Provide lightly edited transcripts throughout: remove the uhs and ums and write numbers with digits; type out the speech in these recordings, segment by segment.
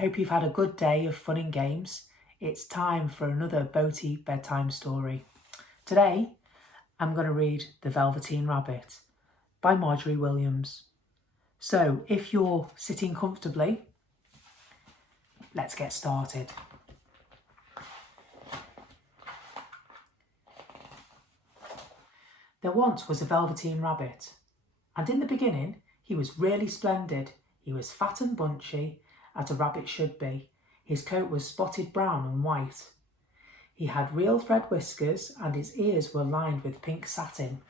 hope you've had a good day of fun and games. It's time for another Boaty bedtime story. Today, I'm going to read The Velveteen Rabbit by Marjorie Williams. So, if you're sitting comfortably, let's get started. There once was a Velveteen Rabbit, and in the beginning, he was really splendid. He was fat and bunchy, as a rabbit should be. His coat was spotted brown and white. He had real thread whiskers and his ears were lined with pink satin.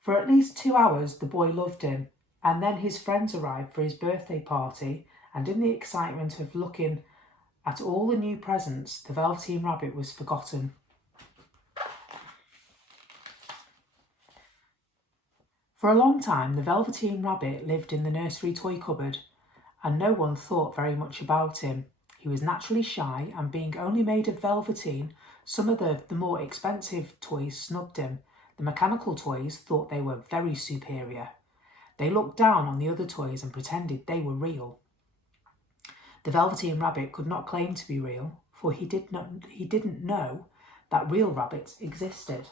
For at least 2 hours the boy loved him, and then his friends arrived for his birthday party, and in the excitement of looking at all the new presents, the Velveteen Rabbit was forgotten. For a long time, the Velveteen Rabbit lived in the nursery toy cupboard, and no one thought very much about him. He was naturally shy, and being only made of velveteen, some of the more expensive toys snubbed him. The mechanical toys thought they were very superior. They looked down on the other toys and pretended they were real. The Velveteen Rabbit could not claim to be real, for he didn't know that real rabbits existed.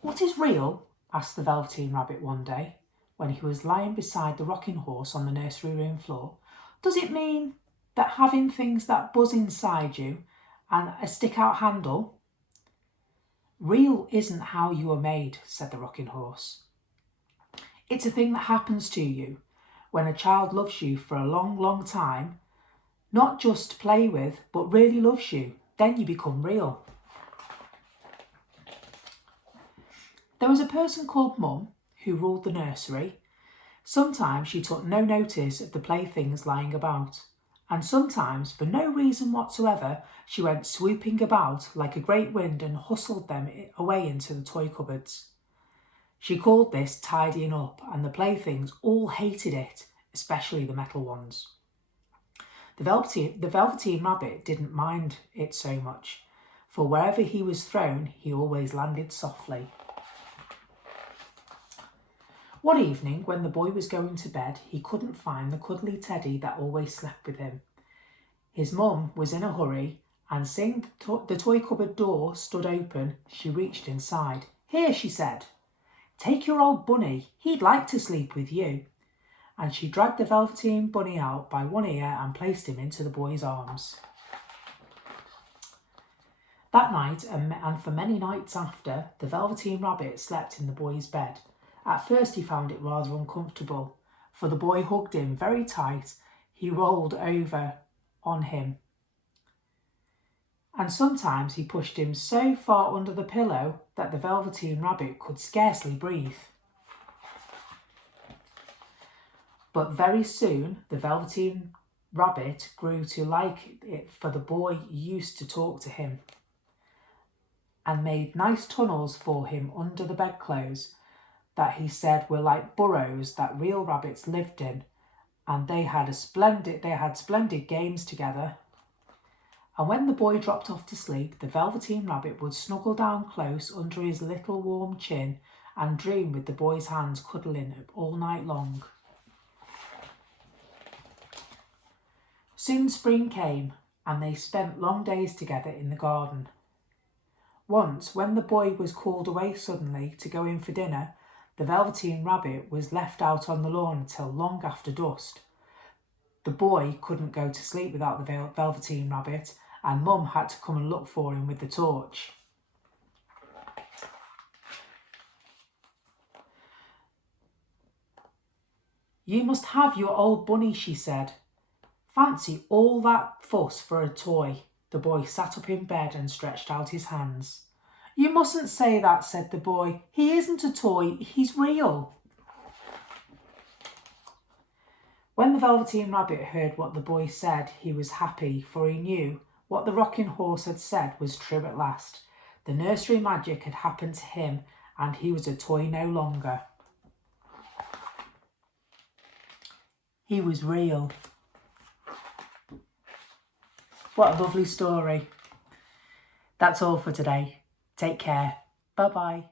"What is real?" asked the Velveteen Rabbit one day, when he was lying beside the rocking horse on the nursery room floor. "Does it mean that having things that buzz inside you and a stick-out handle?" "Real isn't how you are made," said the rocking horse. "It's a thing that happens to you when a child loves you for a long, long time, not just to play with, but really loves you. Then you become real." There was a person called Mum who ruled the nursery. Sometimes she took no notice of the playthings lying about, and sometimes, for no reason whatsoever, she went swooping about like a great wind and hustled them away into the toy cupboards. She called this tidying up, and the playthings all hated it, especially the metal ones. The Velveteen Rabbit didn't mind it so much, for wherever he was thrown, he always landed softly. One evening, when the boy was going to bed, he couldn't find the cuddly teddy that always slept with him. His mum was in a hurry, and seeing the toy cupboard door stood open, she reached inside. "Here," she said, "take your old bunny. He'd like to sleep with you." And she dragged the Velveteen Bunny out by one ear and placed him into the boy's arms. That night, and for many nights after, the Velveteen Rabbit slept in the boy's bed. At first he found it rather uncomfortable, for the boy hugged him very tight. He rolled over on him, and sometimes he pushed him so far under the pillow that the Velveteen Rabbit could scarcely breathe. But very soon the Velveteen Rabbit grew to like it, for the boy used to talk to him and made nice tunnels for him under the bedclothes that he said were like burrows that real rabbits lived in, and they had splendid games together. And when the boy dropped off to sleep, the Velveteen Rabbit would snuggle down close under his little warm chin and dream with the boy's hands cuddling all night long. Soon spring came, and they spent long days together in the garden. Once, when the boy was called away suddenly to go in for dinner, the Velveteen Rabbit was left out on the lawn until long after dusk. The boy couldn't go to sleep without the Velveteen Rabbit, and Mum had to come and look for him with the torch. "You must have your old bunny," she said. "Fancy all that fuss for a toy." The boy sat up in bed and stretched out his hands. "You mustn't say that," said the boy. "He isn't a toy, he's real." When the Velveteen Rabbit heard what the boy said, he was happy, for he knew what the rocking horse had said was true at last. The nursery magic had happened to him, and he was a toy no longer. He was real. What a lovely story. That's all for today. Take care. Bye-bye.